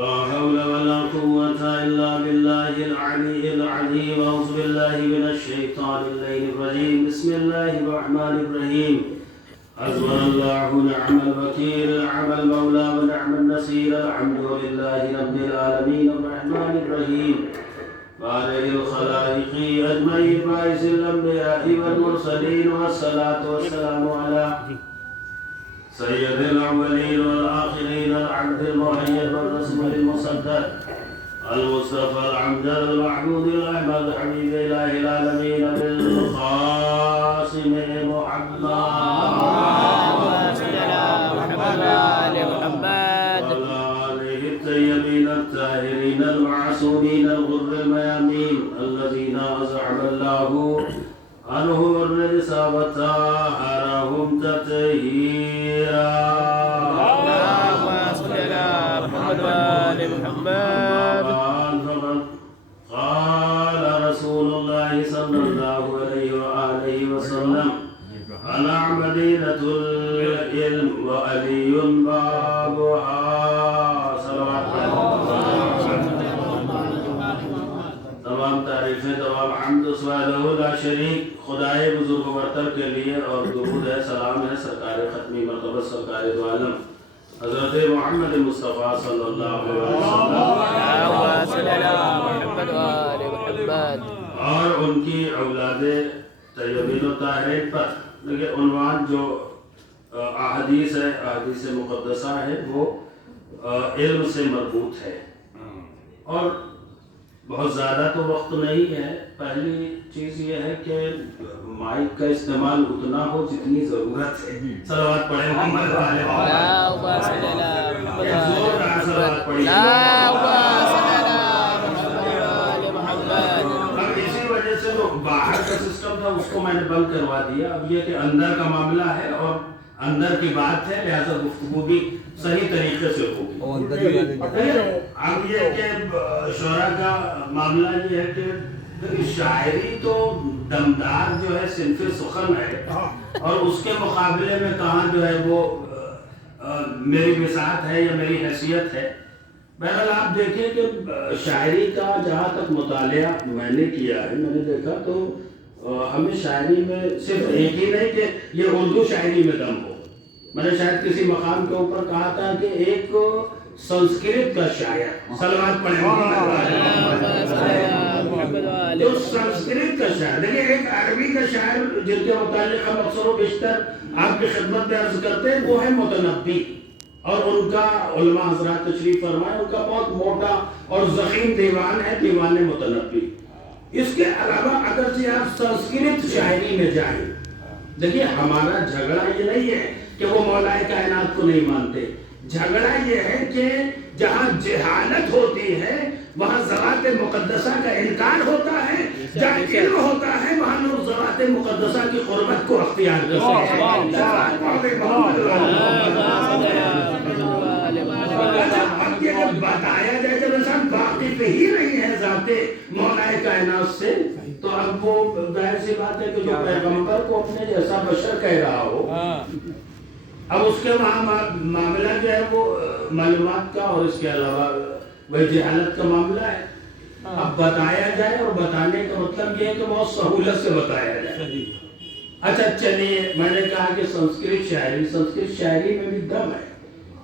لا حول ولا قوة إلا بالله العلي العظيم. أعوذ بالله من الشيطان الرجيم. بسم الله الرحمن الرحيم. حسبنا الله نعم الوكيل، نعم المولى ونعم النصير. الحمد لله رب العالمين الرحمن الرحيم بارئ الخلائق أجمعين، باعث الأنبياء والمرسلين، والصلاة والسلام على سيد الأولين والآخرين، العبد المؤيد والرسول المصدق المصطفى العمد المحمود الأحمد حبيب إله العالمين بالقاسم محمد وعلى آله الطيبين الطاهرين المعصومين الغر الميامين الذين أزعم الله عنهم الرجس وطهرهم تطهيرا. اللهم صل على محمد وآل محمد. قال رسول الله صلى الله عليه وآله وسلم: أنا مدينة العلم وعلي بابها. تمام تعریفیں، تمام حمد وثنا لا شریک خدائے بزرگ برتر کے لیے، اور درود ہے، سلام ہے سرکار ختمی مرتبہ سرکار دو عالم حضرت محمد مصطفیٰ صلی اللہ علیہ وسلم اور ان کی اولاد طیبین و طاہرین پر. لیکن عنوان جو احادیث ہے، احادیث مقدسہ ہے، وہ علم سے مربوط ہے، اور بہت زیادہ تو وقت نہیں ہے. پہلی چیز یہ ہے کہ مائک کا استعمال اتنا ہو جتنی ضرورت ہے. صلوات پڑھیں محمد والے اب اسی وجہ سے جو باہر کا سسٹم تھا اس کو میں نے بند کروا دیا. اب یہ کہ اندر کا معاملہ ہے اور اندر کی بات ہے، لہذا گفتگو بھی صحیح طریقے سے ہوگی. اب یہ کہ شعراء کا معاملہ یہ ہے کہ شاعری تو دمدار جو ہے صنف سخن ہے، اور اس کے مقابلے میں کہاں جو ہے وہ میری بساط ہے یا میری حیثیت ہے. بہرحال آپ دیکھیں کہ شاعری کا جہاں تک مطالعہ میں نے کیا ہے، میں نے دیکھا تو ہمیں شاعری میں صرف ایک ہی نہیں کہ یہ اردو شاعری میں دم ہو. میں نے شاید کسی مقام کے اوپر کہا تھا کہ ایک سنسکرت کا شاعر، صلوات پڑھیں تو سنسکرت کا شاعر، دیکھیں ایک عربی کا شاعر جن کے متعلق ہم اکثر و بیشتر آپ کی خدمت میں عرض کرتے ہیں، وہ ہے متنبی، اور ان کا علماء حضرات تشریف فرمائے، ان کا بہت موٹا اور ضخیم دیوان ہے، دیوان متنبی. اس کے علاوہ اگرچہ آپ سنسکرت شاعری میں جائیں، دیکھیے ہمارا جھگڑا یہ نہیں ہے کہ وہ مولا کائنات کو نہیں مانتے. جھگڑا یہ ہے کہ جہاں جہالت ہوتی ہے وہاں ذوات مقدسہ کا انکار ہوتا ہے، جہاں علم ہوتا ہے وہاں لوگ ذوات مقدسہ کی قربت کو اختیار کرتے ہیں. اب یہ جب بتایا جائے، جب انسان واقف ہی نہیں ہے ذات مولا کائنات سے، تو اب وہ ظاہر سی بات ہے کہ جو پیغمبر کو اپنے جیسا بشر کہہ رہا ہو، اب اس کے وہاں معاملہ جو ہے وہ معلومات کا اور اس کے علاوہ وہ جہالت کا معاملہ ہے. اب بتایا جائے، اور بتانے کا مطلب یہ ہے کہ بہت سہولت سے بتایا جائے. اچھا چلیے، میں نے کہا کہ سنسکرت شاعری میں بھی دم ہے،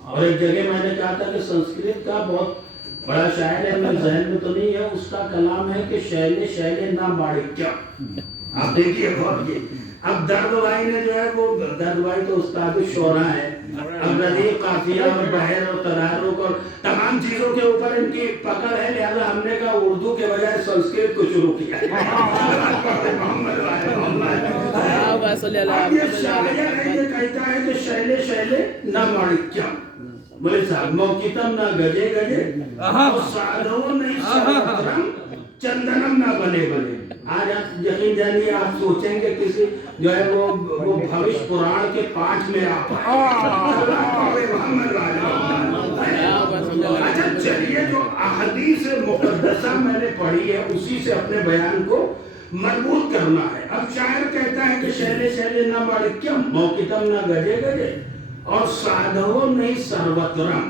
اور ایک جگہ میں نے کہا تھا کہ سنسکرت کا بہت بڑا شاعر ہے، میرے ذہن میں تو نہیں ہے، اس کا کلام ہے کہ شیلے نہ ماڑکیا. آپ دیکھیے غور کی. اب درد بھائی نے جو ہے وہ، درد بھائی تو استاد الشعراء ہے، اب ردیف قافیہ اور بحر اور تدارک اور تمام چیزوں کے اوپر ان کی پکڑ ہے، لہذا ہم نے کہا اردو کے بجائے سنسکرت کو شروع کیا. اب یہ شاعر ہے، یہ کہتا ہے کہ شیلے نہ ماڑکیا، بولے صاحب موکتم نہ گجے اور سادھو نہیں سروترم چندنم نہ بنے. آج آپ یقین جانیے، آپ سوچیں گے کسی جو ہے وہ بھوش پران کے پاٹ میں آپ اچھا چلیے، جو احادیث مقدسہ میں نے پڑھی ہے اسی سے اپنے بیان کو مربوط کرنا ہے. اب شاعر کہتا ہے کہ شیلے نہ ماڑکیم موکتم نہ گجے اور سادھو نہیں سروترم.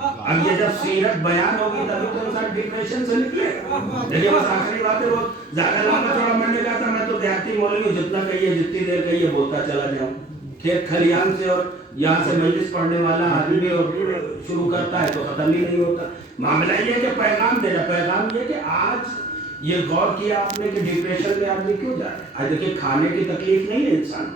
اب یہ جب سیرت بیان ہوگی تبھی تو انسان ڈپریشن سے نکلے گا. دیکھیے بس آخری بات ہے، روز زیادہ لمبا چوڑا میں نے کہا تھا میں تو دیہاتی مولوی ہوں، جتنا کہیے جتنی دیر کہیے بولتا چلا جاؤں. کھیت کھلیان سے اور یہاں سے مجلس پڑھنے والا آدمی شروع کرتا ہے تو ختم ہی نہیں ہوتا. معاملہ یہ کہ پیغام دینا، پیغام یہ کہ آج یہ غور کیا آپ نے کہ ڈپریشن میں آدمی کیوں جا رہا ہے. آج دیکھیے کھانے کی تکلیف نہیں ہے انسان،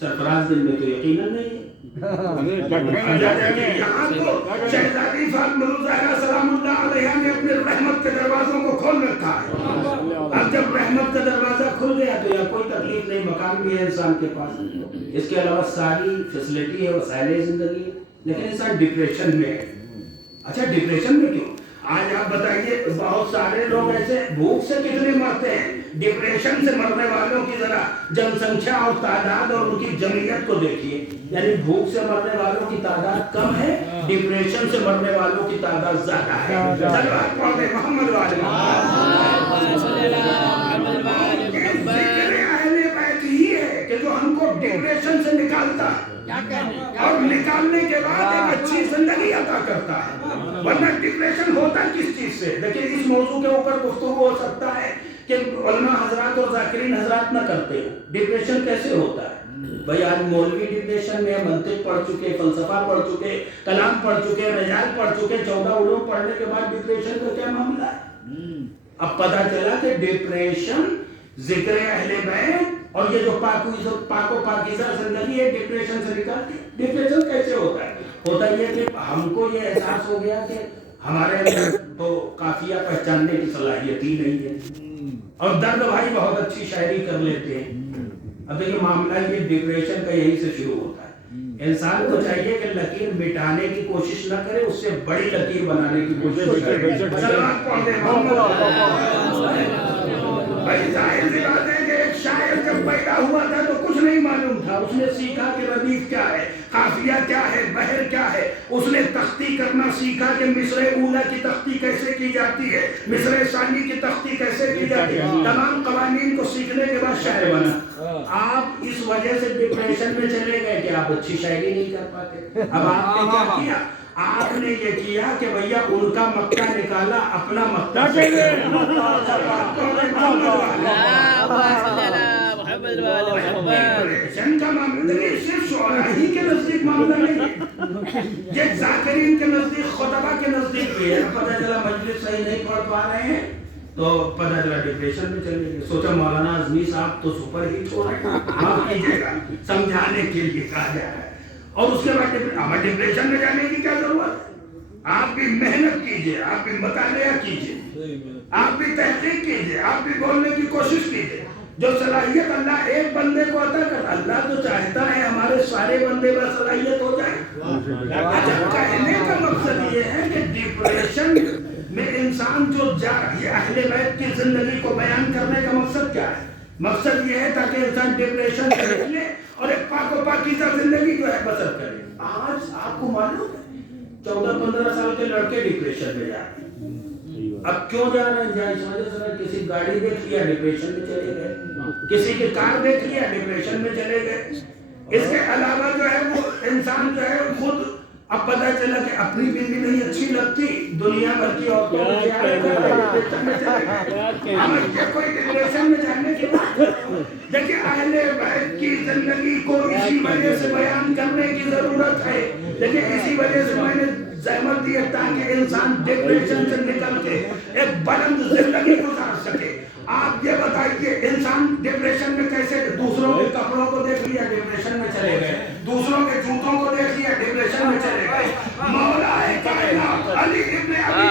سرفراز دن میں تو یقیناً نہیں ہے. یہاں تو شہزادی فاطمہ الزہرا سلام اللہ علیہا نے اپنے رحمت کے دروازوں کو کھول رکھا ہے. اب جب رحمت کا دروازہ کھل گیا تو یہاں کوئی تکلیف نہیں، مکان بھی ہے انسان کے پاس، اس کے علاوہ ساری فیسلٹی ہے، وسائل زندگی ہے، لیکن انسان ڈپریشن میں ہے. اچھا ڈپریشن میں کیوں؟ آج آپ بتائیے بہت سارے لوگ ایسے بھوک سے کتنے مرتے ہیں. ڈپریشن سے مرنے والوں کی ذرا جن سنکھیا اور تعداد اور ان کی جمعیت کو دیکھیے، یعنی بھوک سے مرنے والوں کی تعداد کم ہے، ڈپریشن سے مرنے والوں کی تعداد زیادہ ہے. صلوات پڑھیں محمد والے ذکر اہل بیت ہی ہے کہ جو ہم کو ڈپریشن سے نکالتا ہے اور نکالنے کے بعد ایک اچھی زندگی عطا کرتا ہے. ورنہ ڈپریشن ہوتا کس چیز سے؟ دیکھیں اس موضوع کے اوپر گفتگو ہو سکتا ہے کہ علماء حضرات اور ذاکرین حضرات نہ کرتے ہو. ڈپریشن کیسے ہوتا ہے؟ بھائی آج مولوی ڈپریشن میں منطق پڑھ چکے، فلسفہ پڑھ چکے، کلام پڑھ چکے، رجال پڑھ چکے، 14 علوم پڑھنے کے بعد ڈپریشن کا کیا معاملہ ہے؟ اب پتہ چلا کہ ڈپریشن ذکر اہل بیت اور یہ جو پاک و پاکیزہ زندگی ہے ڈپریشن سے نکالتی. ڈپریشن کیسے ہوتا ہے؟ ہوتا یہ کہ ہم کو یہ احساس ہو گیا کہ ہمارے اندر تو قافیہ پہچاننے کی صلاحیت ہی نہیں ہے اور درد بھائی بہت اچھی شاعری کر لیتے ہیں. اب دیکھیں معاملہ یہ ڈپریشن کا یہی سے شروع ہوتا ہے. انسان کو چاہیے کہ لکیر مٹانے کی کوشش نہ کرے، اس سے بڑی لکیر بنانے کی کوشش کرے. سلوات پڑھتے ہیں. بھائی ظاہر سی بات ہے کہ ایک شاعر جب پیدا ہوا تھا تو کچھ نہیں معلوم تھا. اس نے سیکھا کہ ردیف کیا ہے، قافیہ کیا ہے، بحر کیا ہے. اس نے تختی کرنا سیکھا کہ مصر اولا کی تختی کیسے کی جاتی ہے، مصر ثانی کی تختی کیسے کی جاتی ہے. تمام قوانین کو سیکھنے کے بعد شاعر بنا. آپ اس وجہ سے ڈپریشن میں چلے گئے کہ آپ اچھی شاعری نہیں کر پاتے. اب آپ نے کیا کیا؟ آپ نے یہ کیا کہ بھیا ان کا مکہ نکالا، اپنا مکہ ڈپریشن کا معاملہ صرف شعراء ہی کے نزدیک معاملہ نہیں ہے، یہ ذاکرین کے نزدیک، خطبہ کے نزدیک بھی ہے. پتہ چلا مجلس صحیح نہیں پڑھ پا رہے ہیں تو پتہ چلا ڈپریشن میں چلے گئے. سوچا مولانا اعظمی صاحب تو سپر ہٹ ہو رہے ہیں، معاف کیجیے گا سمجھانے کے لیے کہا جا رہا ہے. اور اس کے بعد ہمیں ڈپریشن میں جانے کی کیا ضرورت ہے؟ آپ بھی محنت کیجئے، آپ بھی مطالعہ کیجئے، آپ بھی تحقیق کیجئے، آپ بھی بولنے کی کوشش کیجئے. جو صلاحیت اللہ ایک بندے کو عطا کرتا، اللہ تو چاہتا ہے ہمارے سارے بندے پر صلاحیت ہو جائے. اچھا کہنے کا مقصد یہ ہے کہ ڈپریشن میں انسان جو یہ اہل بیت کی زندگی کو بیان کرنے کا مقصد کیا ہے؟ مقصد یہ ہے تاکہ انسان ڈپریشن سے نکلے اور ایک پاک و پاکیزہ زندگی جو ہے بسر کرے. آج آپ کو معلوم ہے 14-15 سال کے لڑکے ڈپریشن میں جا رہے ہیں. اب کیوں جا رہے ہیں؟ اس وجہ سے کسی گاڑی دیکھ لیا ڈپریشن میں چلے گئے، کسی کی کار دیکھ لیا ڈپریشن میں چلے گئے. اس کے علاوہ جو ہے وہ انسان جو ہے خود اب پتہ چلا کہ اپنی بیوی نہیں اچھی لگتی، دنیا بھر کی عورتوں کو ڈپریشن میں چلے گئے. ہم یہ کوئی ڈپریشن میں جانے کی بات دیکھیں اہل بیت کی زندگی کو اسی وجہ سے بیان کرنے کی ضرورت ہے. لیکن اسی وجہ سے میں نے زحمت دی تاکہ انسان ڈپریشن سے نکل کے ایک بلند زندگی گزار سکے. آپ یہ بتائیے انسان ڈپریشن میں کیسے؟ دوسروں کے کپڑوں کو دیکھ لیا ڈپریشن میں چلے گئے، دوسروں کے جوتوں کو دیکھ لیا ڈپریشن میں چلے گئے. مولا کائنات علی ابن ابی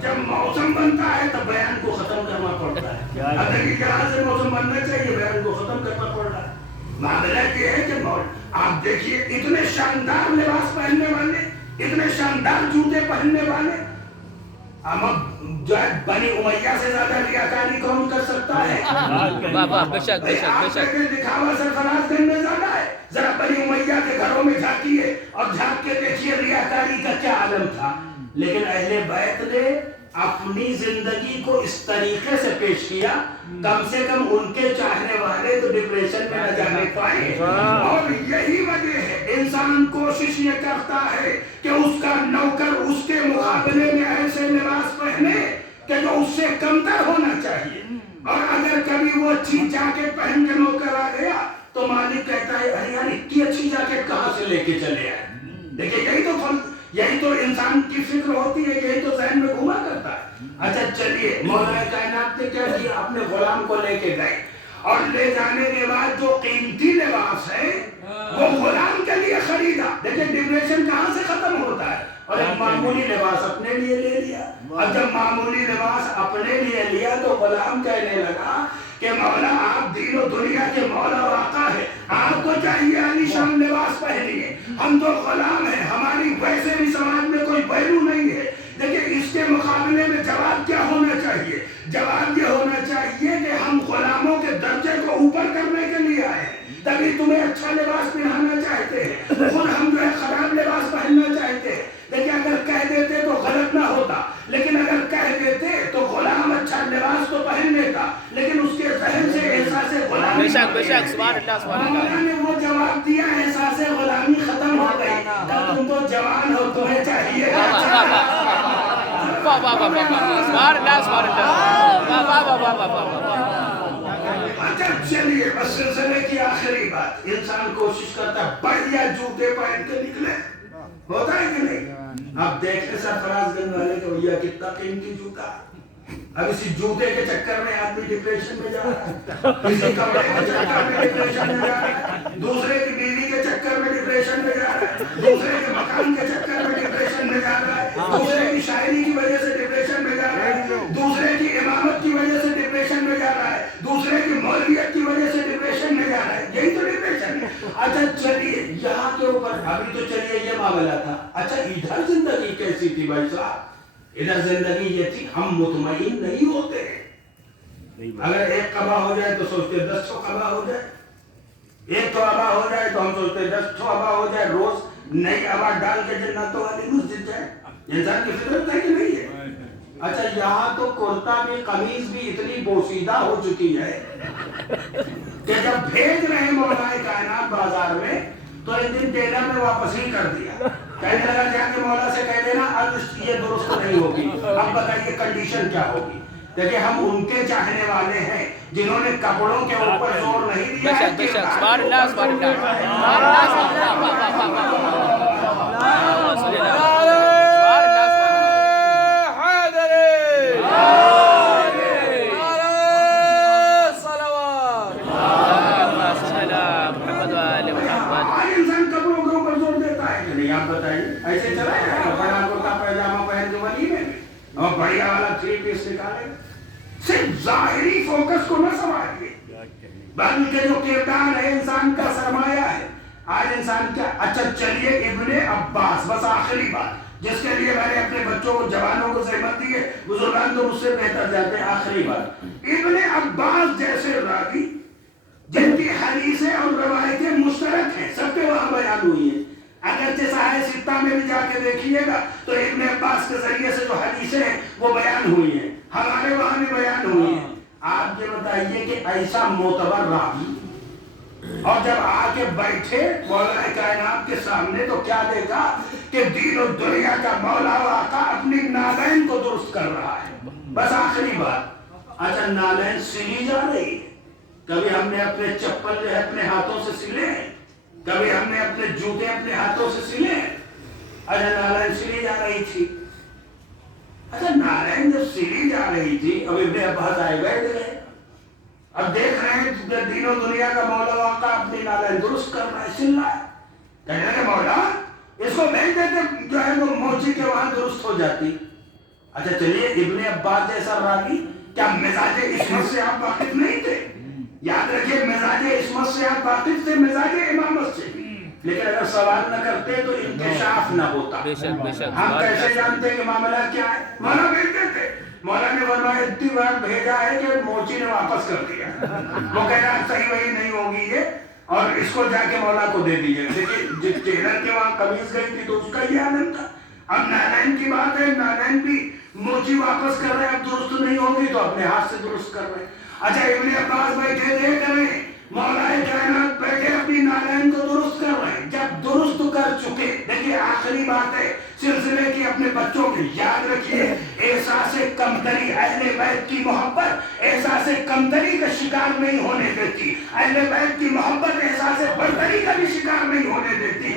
جب موسم بنتا ہے تو بیان کو ختم کرنا پڑتا ہے. اگر کی طرح سے موسم بننا چاہیے، بیان کو ختم کرنا پڑ رہا ہے. معاملہ یہ ہے کہ آپ دیکھیے اتنے شاندار لباس پہننے والے، اتنے شاندار جوتے پہننے والے، جو ہے بنی امیہ سے زیادہ ریاکاری کون کر سکتا ہے؟ آپ کے دکھاوا سرفراز دن میں زیادہ ہے. ذرا بنی امیہ کے گھروں میں جھانکیے اور جھانک کے دیکھیے ریاکاری کا کیا عالم تھا. لیکن اہل بیت نے اپنی زندگی کو اس طریقے سے پیش کیا کم سے کم ان کے چاہنے والے تو ڈپریشن میں نہ جانے پائے. اور یہی وجہ ہے انسان کوشش یہ کرتا ہے کہ اس کا نوکر اس کے مقابلے میں ایسے لباس پہنے کہ جو اس سے کمتر ہونا چاہیے. اور اگر کبھی وہ اچھی جاکٹ پہن کے نوکر آ گیا تو مالک کہتا ہے ارے یار اتنی اچھی جاکٹ کہاں سے لے کے چلے آئے. دیکھیں یہی تو انسان کی فکر ہوتی ہے, یہی تو ذہن میں گھوما کرتا ہے. اچھا چلیے, مولا کائنات نے کیا کیا, اپنے غلام کو لے کے گئے اور لے جانے کے بعد جو قیمتی لباس ہے وہ غلام کے لیے خریدا. دیکھیں ڈپریشن کہاں سے ختم ہوتا ہے. اور ایک معمولی لباس اپنے لیے لے لیا. اب جب معمولی لباس اپنے لیے لیا تو غلام کہنے لگا کہ مولا آپ دین و دنیا کے مولا و آقا ہے, آپ کو چاہیے عالی شان لباس پہنیے, ہم تو غلام ہیں, ہماری ویسے بھی سماج میں کوئی ویلو نہیں ہے. لیکن اس کے مقابلے میں جواب کیا ہونا چاہیے؟ جواب یہ ہونا چاہیے کہ ہم غلاموں کے درجے کو اوپر کرنے کے لیے آئے ہیں, تبھی تمہیں اچھا لباس پہنانا چاہتے ہیں, خود ہم جو ہے خراب لباس پہننا چاہتے ہیں. لیکن اگر کہہ دیتے تو غلط نہ ہوتا, لیکن اگر کہہ دیتے تو غلام اچھا لباس تو پہن لیتا, لیکن اس کے ذہن سے احساس غلامی نے وہ جواب دیا, احساس غلامی ختم ہو گئی. تم تو جوان ہو, تمہیں چاہیے. اچھا چلیے, بس سلسلے کی آخری بات, انسان کوشش کرتا ہے بڑھیا جوتے پہن کے نکلے, ہوتا ہے کہ نہیں؟ اب دیکھیں سرفراز گنج والے کہ بھیا کتنا قیمتی جوتا, اب اسی جوتے کے چکر میں آدمی ڈپریشن میں جا رہا ہے, کسی کپڑے کے چکر میں ڈپریشن میں جا رہا ہے, دوسرے کی بیوی کے چکر میں ڈپریشن میں جا رہا ہے, دوسرے کے مکان کے چکر میں ڈپریشن میں جا رہا ہے, دوسرے کی شاعری کی وجہ سے ڈپریشن میں جا رہا ہے, دوسرے کی امامت کی وجہ سے ڈپریشن میں جا رہا ہے, دوسرے کی مولویت کی وجہ سے ڈپریشن میں جا رہا ہے. یہی تو ڈپریشن ہے. اچھا چلیے یہاں کے اوپر ابھی تو چلیے یہ معاملہ تھا. اچھا ادھر زندگی کیسی تھی بھائی صاحب؟ ادھر زندگی یہ تھی, ہم مطمئن نہیں ہوتے ہیں. اگر ایک قبا ہو جائے تو سوچتے 10 قبا ہو جائے, ایک تو ابا ہو جائے تو ہم سوچتے 10 ابا ہو جائے, روز نئی ابا ڈال کے جنتوں والی مسجد جائے. انسان کی فطرت ہے کہ نہیں ہے؟ اچھا یہاں تو کرتا بھی قمیض بھی اتنی بوسیدہ ہو چکی ہے کہ جب بھیج رہے مولا کائنات بازار میں تو ایک دن ٹیلر نے واپس ہی کر دیا, کہنے لگا جا کے مولا سے کہہ دینا اب یہ درست نہیں ہوگی, اب بتائیے کنڈیشن کیا ہوگی. دیکھیں ہم ان کے چاہنے والے ہیں جنہوں نے کپڑوں کے اوپر زور نہیں دیا ایسے چلا بڑا کرتا پائجامہ پہن کے ولیمے میں اور بڑھیا والا 3 پیس نکالے. صرف ظاہری فوکس کو نہ سنبھالیے, بلکہ جو کردار ہے انسان کا سرمایہ ہے. آج انسان کیا. اچھا چلیے ابن عباس, بس آخری بات جس کے لیے میں نے اپنے بچوں کو جوانوں کو زحمت دی ہے, بزرگان تو مجھ سے بہتر جاتے ہیں. آخری بات, ابن عباس جیسے راوی جن کی حدیثیں اور روایتیں مشترک ہیں, سب کے وہاں بیان ہوئی ہیں. اگرچہ صحیح ستہ میں بھی جا کے دیکھیے گا تو ابن عباس کے ذریعے سے جو حدیثیں ہیں وہ بیان ہوئی ہیں, ہمارے وہاں بھی بیان ہوئی ہیں. آپ یہ بتائیے کہ ایسا معتبر راوی اور جب آ کے بیٹھے مولا کائنات کے سامنے تو کیا دیکھا کہ دین و دنیا کا مولا و آقا اپنی نالین کو درست کر رہا ہے. بس آخری بات, اچھا نالین سلی جا رہی ہے, کبھی ہم نے اپنے چپل جو ہے اپنے ہاتھوں سے سلے ہیں, کبھی ہم نے اپنے جوتے اپنے ہاتھوں سے سلے ہیں. اچھا نالین سلی جا رہی تھی. اچھا نالین جب سلی جا رہی تھی اب ابن عباس آئے بیٹھ گئے, اب دیکھ رہے ہیں دین و دنیا کا مولا واقع اپنی نالین درست کر رہا ہے, سل رہا ہے. کہنے لگے مولا اس کو بھیج دیتے جو ہے وہ موچی کے وہاں درست ہو جاتی. اچھا چلیے ابن عباس جیسا راوی, کیا مزاج عصمت سے آپ واقف نہیں تھے؟ یاد رکھیے مزاج عصمت سے آپ واقف تھے, مزاج امامت سے, لیکن اگر سوال نہ کرتے تو انکشاف نہ ہوتا. ہم کیسے جانتے کہ معاملہ کیا ہے؟ مولا بھیجتے تھے. مولا نے فرمایا اتنی بار بھیجا ہے کہ موچی نے واپس کر دیا, وہ کہہ رہا صحیح وہی نہیں ہوگی یہ, اور اس کو جا کے مولا کو دے دیجیے. لیکن جس ٹیلر کے وہاں قمیض گئی تھی تو اس کا یہ عالم تھا. اب نالین کی بات ہے، نالین بھی موچی واپس کر رہے ہیں، اب درست نہیں ہوگی تو اپنے ہاتھ سے درست کر رہے ہیں۔ اچھا ابن عباس بیٹھے دیکھ رہے ہیں، مولا کائنات بیٹھے اپنی نالین کو درست کر رہے ہیں۔ جب درست کر چکے، دیکھیے آخری بات ہے سلسلے کی، اپنے بچوں کی یاد رکھیے، احساس کمتری، اہل بیت کی محبت احساس کمتری کا شکار نہیں ہونے دیتی، اہل بیت کی محبت احساس برتری کا بھی شکار نہیں ہونے دیتی۔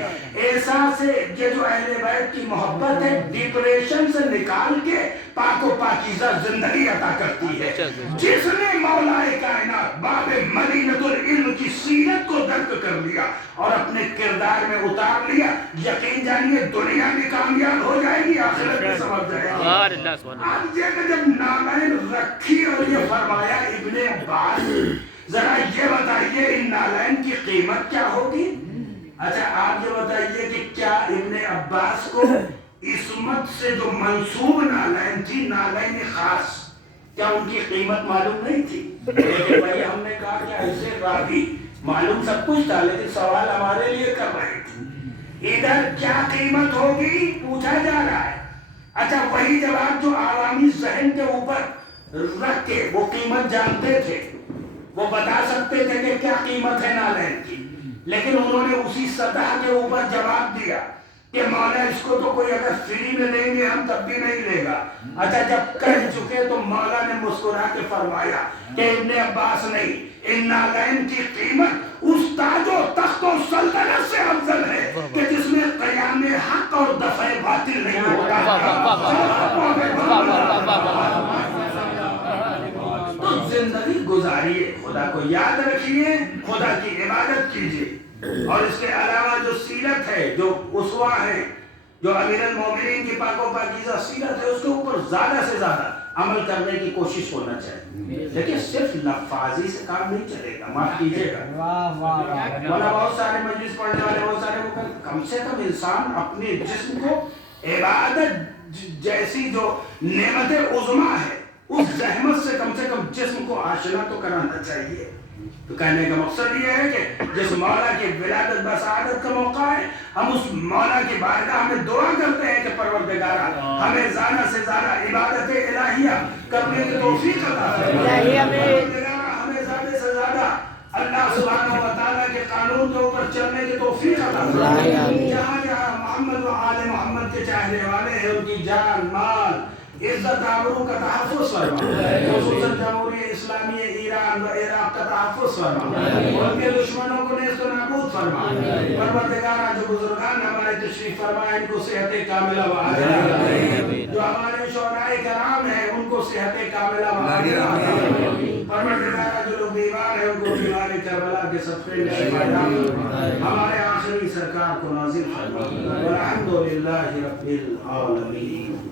احساس یہ جو اہل بیت کی محبت ہے، ڈپریشن سے نکال کے پاک و پاکیزہ زندگی عطا کرتی ہے۔ جس نے مولا کائنات باب مدینۃ العلم کی سیرت کو درک کر لیا اور اپنے کردار میں اتار لیا، یقین جانیے دنیا بھی کامیاب ہو جائے گی، آخرت بھی سمجھ جائے گی۔ اب جب نالین رکھی اور یہ فرمایا ابن عباس ذرا یہ بتائیے ان نالین کی قیمت کیا ہوگی؟ اچھا آپ یہ بتائیے کہ کیا ابن عباس کو عصمت سے جو منسوب نالین تھی، نالین خاص، کیا ان کی قیمت معلوم نہیں تھی؟ لیکن بھائی ہم نے کہا کہ ایسے راوی معلوم سب کچھ تھا، لیکن سوال ہمارے لیے کر رہے تھے، ادھر کیا قیمت ہوگی پوچھا جا رہا ہے۔ اچھا وہی جواب جو عوامی ذہن کے اوپر رکھ کے وہ قیمت جانتے تھے، وہ بتا سکتے تھے کہ کیا قیمت ہے نالین کی، لیکن انہوں نے اسی سطح کے اوپر جواب دیا کہ مولا اس کو تو کوئی اگر فری میں دیں گے ہم تب بھی نہیں لے گا۔ اچھا جب کہہ چکے تو مولا نے مسکرا کے فرمایا کہ ابن عباس نہیں، ان نالین کی قیمت اس تاج و تخت و سلطنت سے افضل ہے کہ جس میں قیام حق اور دفع باطل نہیں ہوتا۔ تو زندگی گزاریے، خدا کو یاد رکھیے، خدا کی عبادت کیجیے، اور اس کے علاوہ جو سیرت ہے، جو اسوہ ہے، جو امیر المومنین کی پاک و پاکیزہ سیرت ہے، اس کے اوپر زیادہ سے زیادہ عمل کرنے کی کوشش ہونا چاہیے۔ لیکن صرف لفاظی سے کام نہیں چلے گا، معاف کیجیے گا، مولا بہت سارے مجلس پڑھنے والے بہت سارے، کم سے کم انسان اپنے جسم کو عبادت جیسی جو نعمت عظمیٰ ہے اس زحمت سے کم جسم کو آشنا تو کرانا چاہیے۔ تو کہنے کا مقصد یہ ہے کہ جس مولا کی ولادت بسعادت کا موقع ہے، ہم اس مولا کی بارگاہ میں دعا کرتے ہیں کہ پروردگارہ ہمیں زیادہ سے زیادہ عبادت الہیہ کرنے کی توفیق عطا فرما، پروردگارہ ہمیں زیادہ سے زیادہ اللہ سبحانہ و تعالیٰ کے قانون کے اوپر چلنے کی توفیق عطا فرما۔ جہاں جہاں محمد و آل محمد کے چاہنے والے ہیں، ان کی جان، مال، عزت آبرو کا تحفظ فرما، خصوصاً جمہوریہ اسلامی ایران و عراق کا تحفظ فرما، ان کے دشمنوں کو نیست و نابود فرما۔ پروردگارہ جو بزرگان ہمارے تشریف فرمائے ان کو صحت کاملہ و عاجلہ، جو ہمارے شہداء کرام ہیں ان کو صحت کاملہ و عاجلہ، پروردگارہ جو لوگ بیمار ہیں ان کو بیمار کربلا کے صدقے میں شفا عطا، ہمارے آخری سرکار کو نازل فرما، والحمدللہ رب العالمین۔